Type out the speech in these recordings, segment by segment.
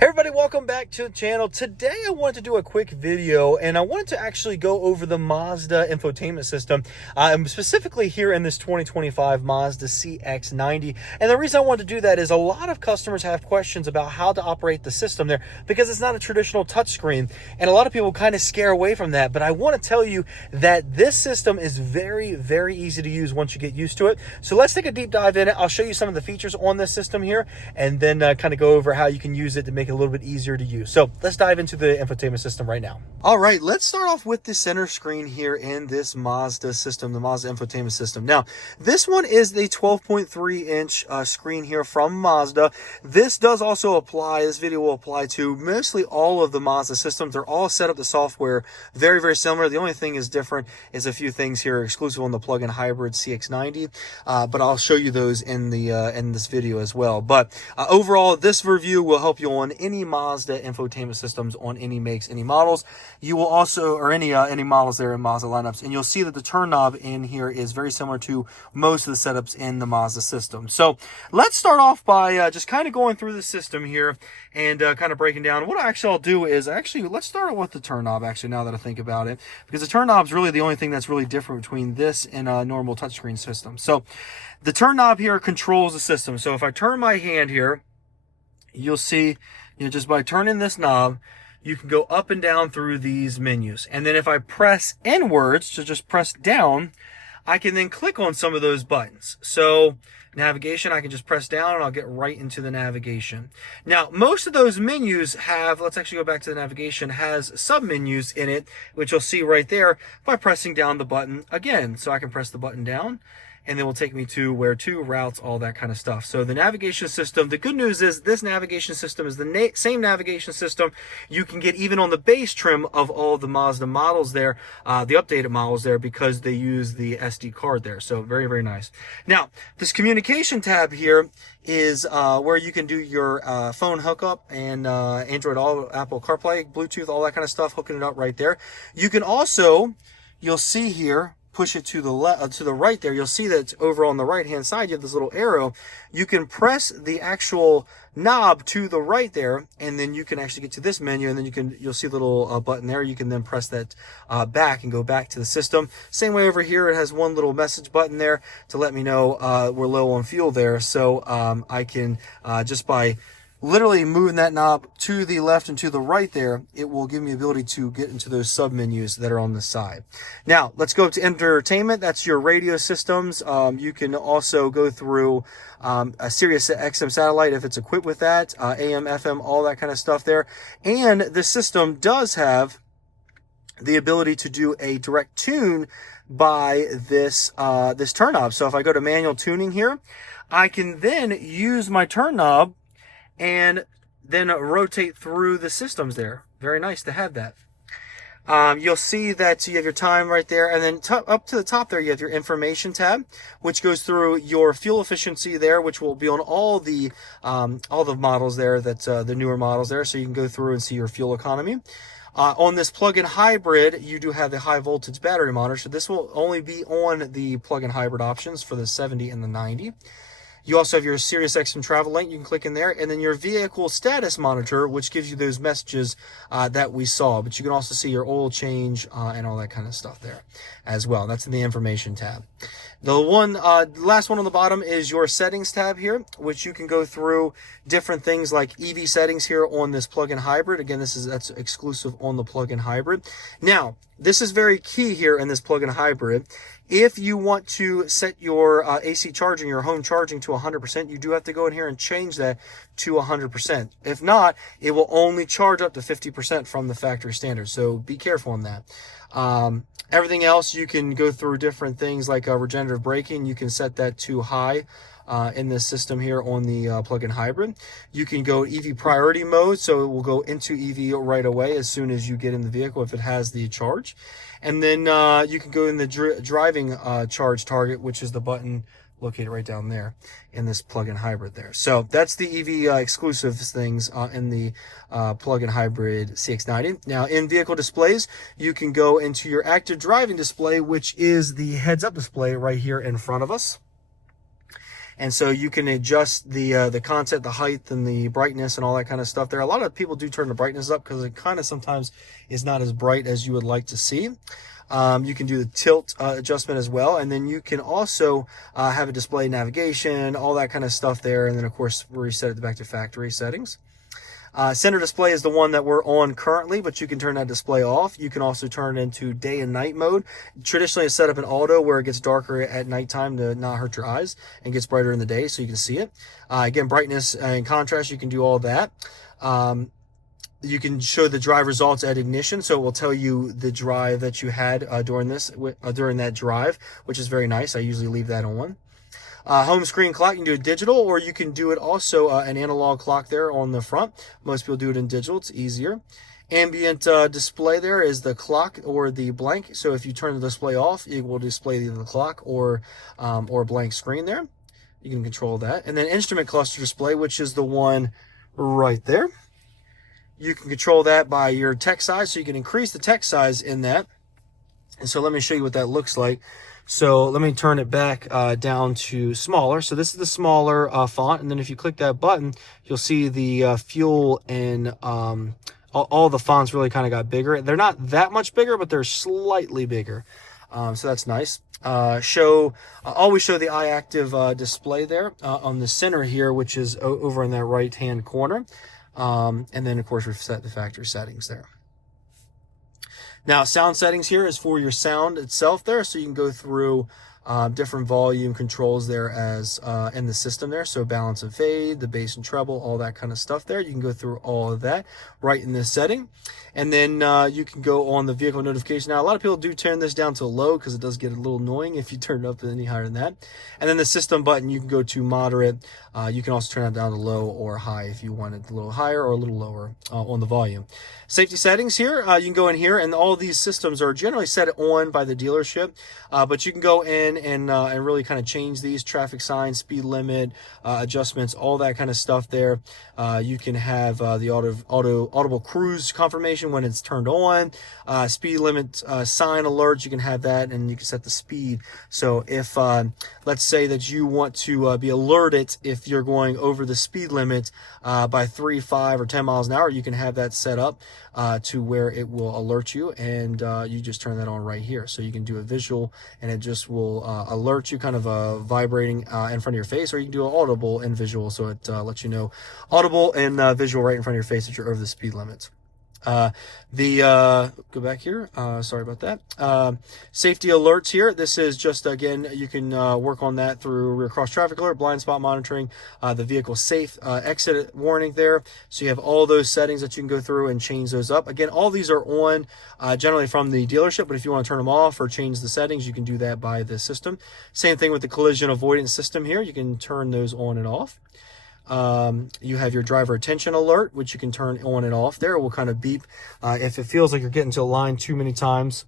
Hey everybody, welcome back to the channel. Today I wanted to do a quick video and I wanted to actually go over the Mazda infotainment system, specifically here in this 2025 Mazda CX-90. And the reason I wanted to do that is a lot of customers have questions about how to operate the system there because it's not a traditional touchscreen, and a lot of people kind of scare away from that. But I want to tell you that this system is very, very easy to use once you get used to it. So let's take a deep dive in it. I'll show you some of the features on this system here and then kind of go over how you can use it to make it a little bit easier to use. So let's dive into the infotainment system right now. All right, let's start off with the center screen here in this Mazda system, the Mazda infotainment system. Now, this one is the 12.3 inch screen here from Mazda. This does also apply, this video will apply to mostly all of the Mazda systems. They're all set up, the software very, very similar. The only thing is different is a few things here exclusive on the plug-in hybrid CX-90, but I'll show you those in the in this video as well. But overall, this review will help you on any Mazda infotainment systems on any makes, any models. You will also, or any models there in Mazda lineups, and you'll see that the turn knob in here is very similar to most of the setups in the Mazda system. So let's start off by just kind of going through the system here and kind of breaking down. What I'll do is let's start with the turn knob, actually, now that I think about it, because the turn knob is really the only thing that's really different between this and a normal touchscreen system. So the turn knob here controls the system. So if I turn my hand here, you'll see, just by turning this knob, you can go up and down through these menus. And then if I press inwards, so just press down, I can then click on some of those buttons. So navigation, I can just press down and I'll get right into the navigation. Now, most of those menus have, let's actually go back to the navigation, has sub-menus in it, which you'll see right there by pressing down the button again. So I can press the button down, and then will take me to where to, routes, all that kind of stuff. So the navigation system, the good news is this navigation system is the same navigation system you can get even on the base trim of all the Mazda models there, the updated models there, because they use the SD card there. So very, very nice. Now, this communication tab here is where you can do your phone hookup and Android Auto, Apple CarPlay, Bluetooth, all that kind of stuff, hooking it up right there. You can also, you'll see here, push it to the left, to the right there, you'll see that it's over on the right hand side, you have this little arrow. You can press the actual knob to the right there, and then you can actually get to this menu, and then you'll see a little button there. You can then press that back and go back to the system. Same way over here, it has one little message button there to let me know we're low on fuel there. So I can just by literally moving that knob to the left and to the right there, it will give me the ability to get into those sub menus that are on the side. Now, let's go to entertainment. That's your radio systems. You can also go through a Sirius XM satellite if it's equipped with that, AM, FM, all that kind of stuff there. And the system does have the ability to do a direct tune by this turn knob. So if I go to manual tuning here, I can then use my turn knob and then rotate through the systems there. Very nice to have that. You'll see that you have your time right there, and then up to the top there you have your information tab, which goes through your fuel efficiency there, which will be on all the models there, that's the newer models there, so you can go through and see your fuel economy. On this plug-in hybrid, you do have the high voltage battery monitor, so this will only be on the plug-in hybrid options for the 70 and the 90. You also have your Sirius XM travel link. You can click in there, and then your vehicle status monitor, which gives you those messages that we saw. But you can also see your oil change and all that kind of stuff there as well. That's in the information tab. The last one on the bottom is your settings tab here, which you can go through different things like EV settings here on this plug-in hybrid. Again, that's exclusive on the plug-in hybrid. Now, this is very key here in this plug-in hybrid. If you want to set your AC charging, your home charging to 100%, you do have to go in here and change that to 100%. If not, it will only charge up to 50% from the factory standard. So be careful on that. Everything else, you can go through different things like regenerative braking. You can set that to high in this system here on the plug-in hybrid. You can go EV priority mode, so it will go into EV right away as soon as you get in the vehicle if it has the charge. And then you can go in the driving charge target, which is the button located right down there in this plug-in hybrid there. So that's the EV exclusive things in the plug-in hybrid CX-90. Now, in vehicle displays, you can go into your active driving display, which is the heads-up display right here in front of us. And so you can adjust the content, the height, and the brightness, and all that kind of stuff there. A lot of people do turn the brightness up because it kind of sometimes is not as bright as you would like to see. You can do the tilt adjustment as well, and then you can also have a display navigation, all that kind of stuff there, and then of course reset it back to factory settings. Center display is the one that we're on currently, but you can turn that display off. You can also turn it into day and night mode. Traditionally, it's set up in auto where it gets darker at nighttime to not hurt your eyes and gets brighter in the day so you can see it. Again, brightness and contrast, you can do all that. You can show the drive results at ignition, so it will tell you the drive that you had during that drive, which is very nice. I usually leave that on. Home screen clock, you can do it digital, or you can do it also an analog clock there on the front. Most people do it in digital, it's easier. Ambient display there is the clock or the blank. So if you turn the display off, it will display either the clock or a blank screen there. You can control that. And then instrument cluster display, which is the one right there. You can control that by your text size, so you can increase the text size in that. And so let me show you what that looks like. So let me turn it back down to smaller. So this is the smaller font. And then if you click that button, you'll see the fuel and all the fonts really kind of got bigger. They're not that much bigger, but they're slightly bigger. So that's nice. Always show the iActive display there on the center here, which is over in that right-hand corner. And then, of course, we've set the factory settings there. Now, sound settings here is for your sound itself there, so you can go through different volume controls there as in the system there. So balance and fade, the bass and treble, all that kind of stuff there. You can go through all of that right in this setting. And then you can go on the vehicle notification. Now, a lot of people do turn this down to low because it does get a little annoying if you turn it up any higher than that. And then the system button, you can go to moderate. You can also turn it down to low or high if you want it a little higher or a little lower on the volume. Safety settings here, you can go in here, and all these systems are generally set on by the dealership, but you can go in and really kind of change these: traffic signs, speed limit, adjustments, all that kind of stuff there. You can have the audible cruise confirmation when it's turned on, speed limit sign alerts. You can have that, and you can set the speed. So if let's say that you want to be alerted if you're going over the speed limit by 3, 5, or 10 miles an hour, you can have that set up to where it will alert you, and you just turn that on right here. So you can do a visual, and it just will alert you, kind of vibrating in front of your face, or you can do an audible and visual, so it lets you know audible and visual right in front of your face that you're over the speed limits. Go back here, sorry about that. Safety alerts here, this is just, again, you can work on that through rear cross traffic alert, blind spot monitoring, the vehicle safe exit warning there. So you have all those settings that you can go through and change those up. Again, all these are on generally from the dealership, but if you want to turn them off or change the settings, you can do that by the system. Same thing with the collision avoidance system here, you can turn those on and off. You have your driver attention alert, which you can turn on and off there. It will kind of beep. If it feels like you're getting to a line too many times,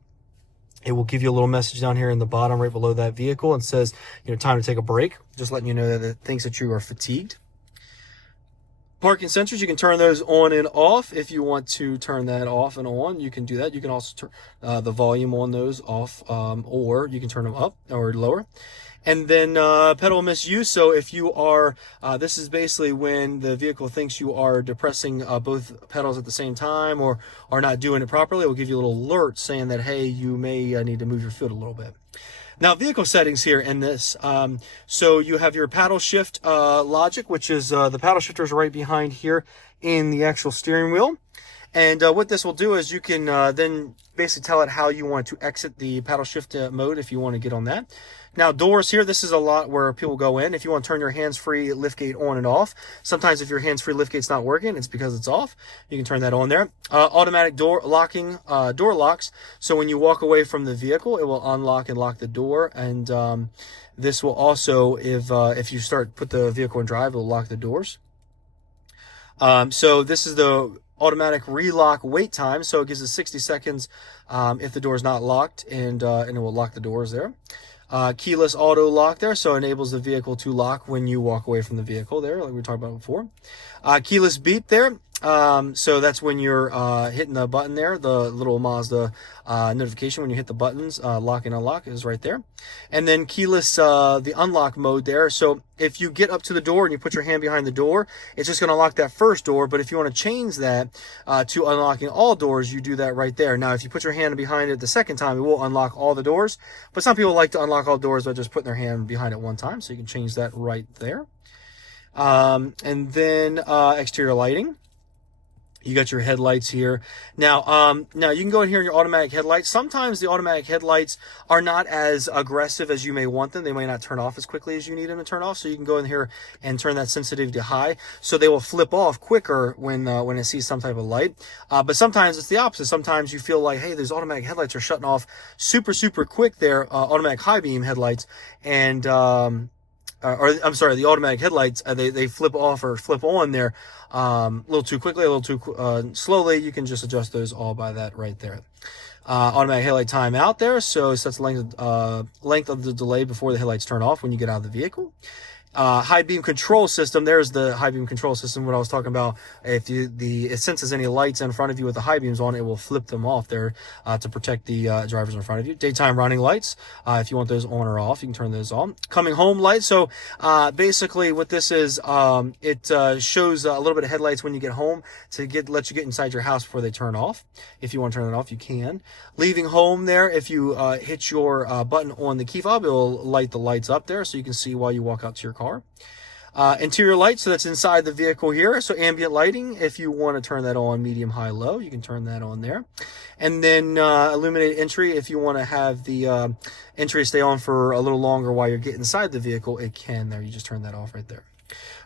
it will give you a little message down here in the bottom right below that vehicle and says, time to take a break, just letting you know that it thinks that you are fatigued. Parking sensors, you can turn those on and off. If you want to turn that off and on, you can do that. You can also turn the volume on those off, or you can turn them up or lower. And then pedal misuse. So if you are, this is basically when the vehicle thinks you are depressing both pedals at the same time or are not doing it properly, it will give you a little alert saying that, hey, you may need to move your foot a little bit. Now, vehicle settings here in this. So you have your paddle shift logic, which is the paddle shifter is right behind here in the actual steering wheel. And what this will do is you can then basically tell it how you want to exit the paddle shift mode if you want to get on that. Now, doors here, this is a lot where people go in. If you want to turn your hands-free liftgate on and off, sometimes if your hands-free liftgate's not working, it's because it's off. You can turn that on there. Automatic door locking, door locks. So when you walk away from the vehicle, it will unlock and lock the door. And this will also, if you put the vehicle in drive, it will lock the doors. So this is the automatic relock wait time. So it gives us 60 seconds if the door is not locked, and it will lock the doors there. Keyless auto lock there, so it enables the vehicle to lock when you walk away from the vehicle there, like we talked about before. Keyless beep there. So that's when you're hitting the button there, the little Mazda notification when you hit the buttons, lock and unlock is right there. And then keyless, the unlock mode there. So if you get up to the door and you put your hand behind the door, it's just going to unlock that first door. But if you want to change that to unlocking all doors, you do that right there. Now, if you put your hand behind it the second time, it will unlock all the doors. But some people like to unlock all doors by just putting their hand behind it one time. So you can change that right there. And then exterior lighting. You got your headlights here. Now you can go in here in your automatic headlights. Sometimes the automatic headlights are not as aggressive as you may want them. They may not turn off as quickly as you need them to turn off. So you can go in here and turn that sensitivity to high. So they will flip off quicker when it sees some type of light. But sometimes it's the opposite. Sometimes you feel like, hey, these automatic headlights are shutting off super, super quick there, automatic high beam headlights. And, I'm sorry, the automatic headlights, they flip off or flip on there a little too quickly, a little too slowly. You can just adjust those all by that right there. Automatic headlight time out there, so it sets the length of the delay before the headlights turn off when you get out of the vehicle. High beam control system. There's the high beam control system. What I was talking about. If it senses any lights in front of you with the high beams on, it will flip them off there to protect the drivers in front of you. Daytime running lights. If you want those on or off, you can turn those on. Coming home lights. So basically, what this is, it shows a little bit of headlights when you get home to let you get inside your house before they turn off. If you want to turn it off, you can. Leaving home there, if you hit your button on the key fob, it will light the lights up there so you can see while you walk out to your car. Interior lights, so that's inside the vehicle here. So ambient lighting, if you want to turn that on medium, high, low, you can turn that on there. And then illuminated entry, if you want to have the entry stay on for a little longer while you're getting inside the vehicle, it can there. You just turn that off right there.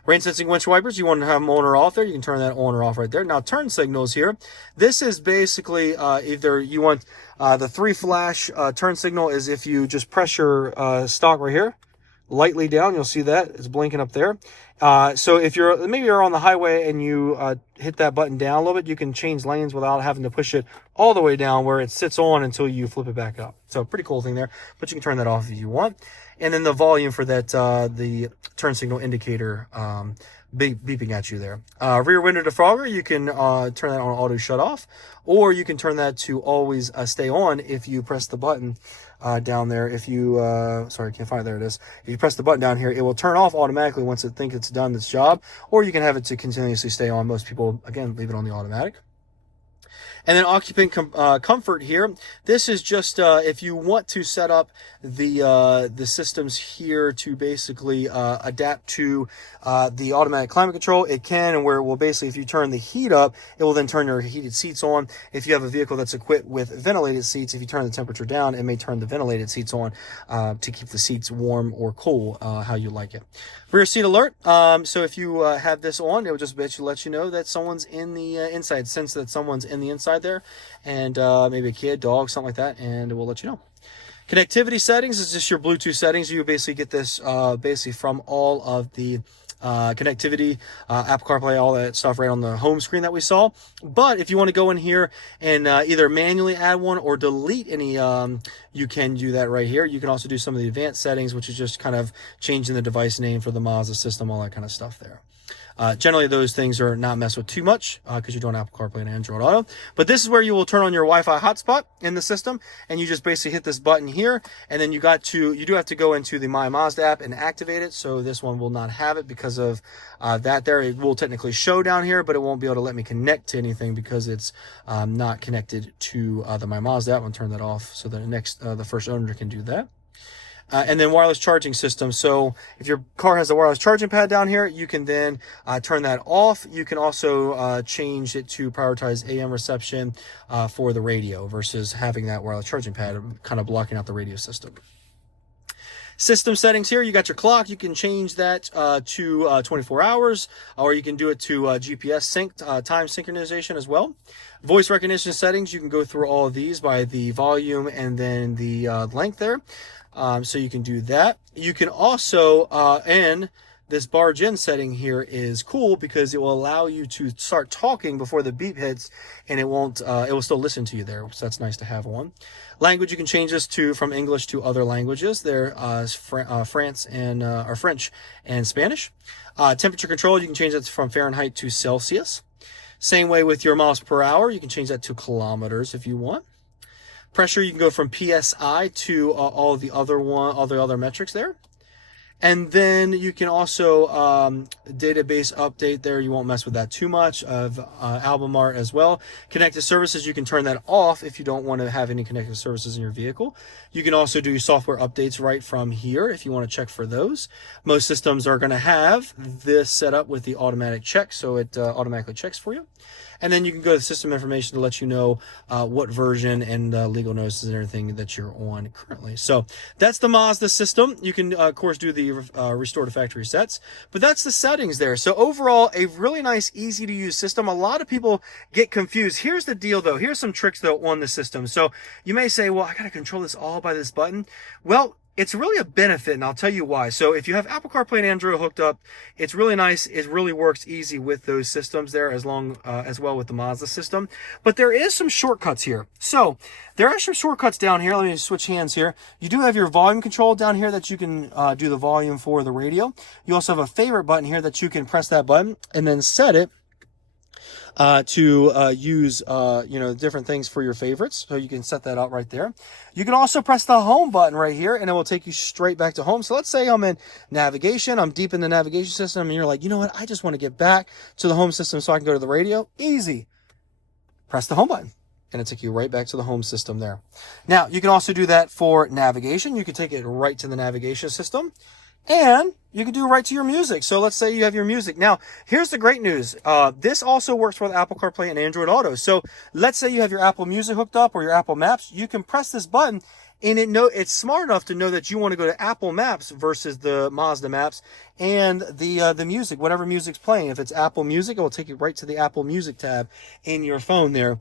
Rain sensing windshield wipers, you want to have them on or off there, you can turn that on or off right there. Now turn signals here. This is basically either you want the 3 flash turn signal is if you just press your stalk right here lightly down, you'll see that it's blinking up there. So if maybe you're on the highway and you hit that button down a little bit, you can change lanes without having to push it all the way down where it sits on until you flip it back up. So pretty cool thing there, but you can turn that off if you want. And then the volume for that, the turn signal indicator beeping at you there. Rear window defogger, you can turn that on auto shut off, or you can turn that to always stay on if you press the button down there. If you, sorry, I can't find it. There it is. If you press the button down here, it will turn off automatically once it thinks it's done its job, or you can have it to continuously stay on. Most people, again, leave it on the automatic. And then occupant comfort here. This is just if you want to set up the systems here to basically adapt to the automatic climate control, it can, and where it will basically, if you turn the heat up, it will then turn your heated seats on. If you have a vehicle that's equipped with ventilated seats, if you turn the temperature down, it may turn the ventilated seats on to keep the seats warm or cool, how you like it. Rear seat alert. So if you have this on, it will just let you know that someone's in the inside, sense that someone's in the inside there, and maybe a kid, dog, something like that, and it will let you know. Connectivity settings is just your Bluetooth settings. You basically get this basically from all of the connectivity, Apple CarPlay, all that stuff right on the home screen that we saw. But if you want to go in here and either manually add one or delete any, you can do that right here. You can also do some of the advanced settings, which is just kind of changing the device name for the Mazda system, all that kind of stuff there. Generally, those things are not messed with too much because you're doing Apple CarPlay and Android Auto. But this is where you will turn on your Wi-Fi hotspot in the system, and you just basically hit this button here, and then you do have to go into the My Mazda app and activate it. So this one will not have it because of that there. It will technically show down here, but it won't be able to let me connect to anything because it's not connected to the My Mazda app. I'm going to turn that off so that the first owner can do that. And then wireless charging system. So if your car has a wireless charging pad down here, you can then turn that off. You can also change it to prioritize AM reception for the radio versus having that wireless charging pad kind of blocking out the radio system. System settings here, you got your clock. You can change that to 24 hours, or you can do it to GPS sync, time synchronization as well. Voice recognition settings, you can go through all of these by the volume and then the length there. So you can do that. You can also, and this barge in setting here is cool because it will allow you to start talking before the beep hits, and it will still listen to you there. So that's nice to have on. Language, you can change this from English to other languages. There is French and Spanish. Temperature control, you can change it from Fahrenheit to Celsius. Same way with your miles per hour. You can change that to kilometers if you want. Pressure, you can go from PSI to all the other metrics there. And then you can also database update there. You won't mess with that too much. Of album art as well. Connected services, you can turn that off if you don't want to have any connected services in your vehicle. You can also do software updates right from here if you want to check for those. Most systems are going to have this set up with the automatic check, so it automatically checks for you. And then you can go to system information to let you know what version and legal notices and everything that you're on currently. So that's the Mazda system. You can, of course, do the restore to factory sets, but that's the settings there. So overall, a really nice, easy to use system. A lot of people get confused. Here's the deal, though. Here's some tricks, though, on the system. So you may say, well, I got to control this all by this button. Well, it's really a benefit, and I'll tell you why. So if you have Apple CarPlay and Android hooked up, it's really nice. It really works easy with those systems there, as well with the Mazda system. But there is some shortcuts here. So there are some shortcuts down here. Let me switch hands here. You do have your volume control down here that you can do the volume for the radio. You also have a favorite button here that you can press that button and then set it to use, different things for your favorites. So you can set that up right there. You can also press the home button right here, and it will take you straight back to home. So let's say I'm in navigation, I'm deep in the navigation system, and you're like, you know what? I just want to get back to the home system so I can go to the radio. Easy. Press the home button, and it'll take you right back to the home system there. Now, you can also do that for navigation. You can take it right to the navigation system. And you can do it right to your music. So let's say you have your music. Now, here's the great news. This also works with Apple CarPlay and Android Auto. So let's say you have your Apple Music hooked up or your Apple Maps. You can press this button, and it's smart enough to know that you want to go to Apple Maps versus the Mazda Maps and the music, whatever music's playing. If it's Apple Music, it will take you right to the Apple Music tab in your phone there,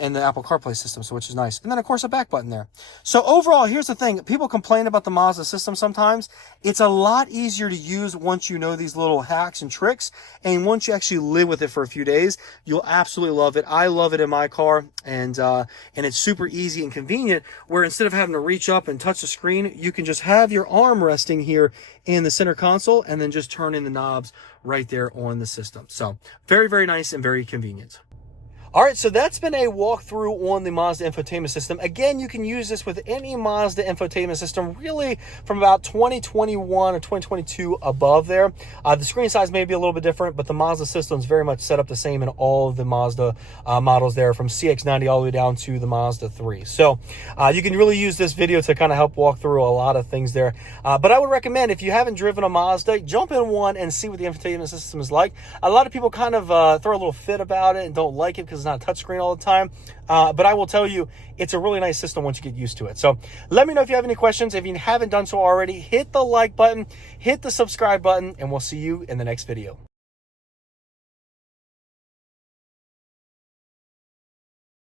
in the Apple CarPlay system, so which is nice. And then, of course, a back button there. So overall, here's the thing. People complain about the Mazda system sometimes. It's a lot easier to use once you know these little hacks and tricks, and once you actually live with it for a few days, you'll absolutely love it. I love it in my car, and it's super easy and convenient, where instead of having to reach up and touch the screen, you can just have your arm resting here in the center console and then just turn in the knobs right there on the system. So very, very nice and very convenient. All right, so that's been a walkthrough on the Mazda infotainment system. Again, you can use this with any Mazda infotainment system, really from about 2021 or 2022 above there. The screen size may be a little bit different, but the Mazda system is very much set up the same in all of the Mazda models there, from CX-90 all the way down to the Mazda 3. So you can really use this video to kind of help walk through a lot of things there. But I would recommend, if you haven't driven a Mazda, jump in one and see what the infotainment system is like. A lot of people kind of throw a little fit about it and don't like it because not a touchscreen all the time, but I will tell you, it's a really nice system once you get used to it. So let me know if you have any questions. If you haven't done so already, hit the like button, hit the subscribe button, and we'll see you in the next video.